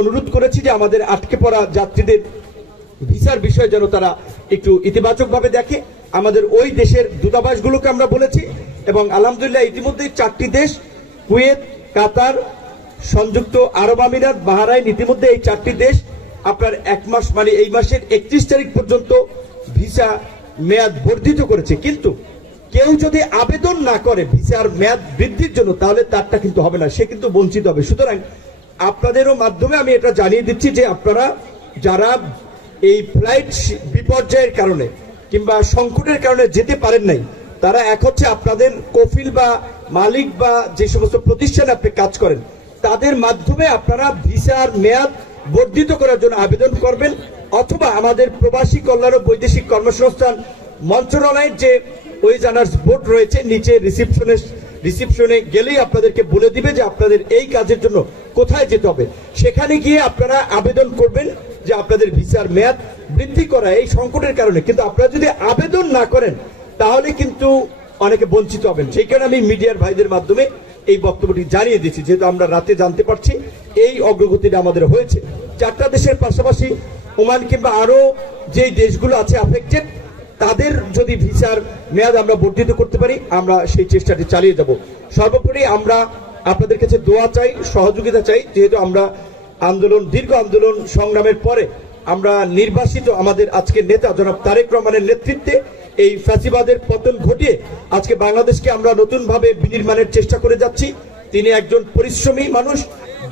অনুরোধ করেছি যে আমাদের আটকে পড়া যাত্রীদের ভিসার বিষয়ে যেন তারা একটু ইতিবাচকভাবে দেখে। আমাদের ওই দেশের দূতাবাসগুলোকে আমরা বলেছি এবং আলহামদুলিল্লাহ ইতিমধ্যে 4টি দেশ কুয়েত, কাতার, সংযুক্ত আরব আমিরাত, বাহরাইন, ইতিমধ্যে এই 4টি দেশ আপনার 1 মাস মানে এই মাসের 31 তারিখ পর্যন্ত ভিসা মেয়াদ বর্ধিত করেছে। কিন্তু কেউ যদি আবেদন না করে ভিসার মেয়াদ বৃদ্ধির জন্য তাহলে তারটা কিন্তু হবে না, সে কিন্তু বঞ্চিত হবে। সুতরাং আপনাদেরও মাধ্যমে আমি এটা জানিয়ে দিচ্ছি যে আপনারা যারা এই ফ্লাইট বিপর্যয়ের কারণে কিংবা সংকটের কারণে যেতে পারেন নাই, তারা এক হচ্ছে আপনাদের কফিল বা মালিক বা যে সমস্ত প্রতিষ্ঠানে আপনি কাজ করেন তাদের মাধ্যমে আপনারা ভিসার মেয়াদ বর্ধিত করার জন্য আবেদন করবেন, অথবা আমাদের প্রবাসী কল্যাণ ও বৈদেশিক কর্মসংস্থান মন্ত্রণালয়ের যে ওয়েজানার্স বোর্ড রয়েছে নিচে রিসিপশনে গেলেই আপনাদেরকে বলে দিবে যে আপনাদের এই কাজের জন্য কোথায় যেতে হবে। সেখানে গিয়ে আপনারা আবেদন করবেন যে আপনাদের ভিসার মেয়াদ বৃদ্ধি করা এই সংকটের কারণে। কিন্তু আপনারা যদি আবেদন না করেন তাহলে কিন্তু অনেকে বঞ্চিত হবেন। সেই কারণে আমি মিডিয়ার ভাইদের মাধ্যমে এই বক্তব্যটি জানিয়ে দিচ্ছি, যেহেতু আমরা রাতে জানতে পারছি এই অগ্রগতিটা আমাদের হয়েছে। 4টা দেশের পাশাপাশি ওমান কিংবা আরো যে দেশগুলো আছে অ্যাফেক্টেড, তাদের যদি ভিসার মেয়াদ আমরা বর্ধিত করতে পারি আমরা সেই চেষ্টাটি চালিয়ে যাব। সর্বোপরি আমরা আপনাদের কাছে দোয়া চাই, সহযোগিতা চাই, যেহেতু আমরা দীর্ঘ আন্দোলন সংগ্রামের পরে আমরা নির্বাসিত আমাদের আজকের নেতা জনাব তারেক রহমানের নেতৃত্বে এই ফ্যাসিবাদের পতন ঘটিয়ে আজকে বাংলাদেশকে আমরা নতুনভাবে বিনির্মাণের চেষ্টা করে যাচ্ছি। তিনি একজন পরিশ্রমী মানুষ,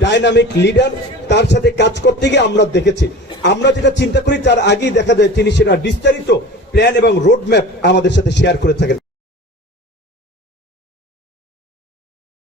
ডাইনামিক লিডার, তার সাথে কাজ করতে গিয়ে আমরা দেখেছি আমরা যেটা চিন্তা করি তার আগেই দেখা যায় তিনি সেটা বিস্তারিত প্ল্যান এবং রোড ম্যাপ আমাদের সাথে শেয়ার করে থাকেন।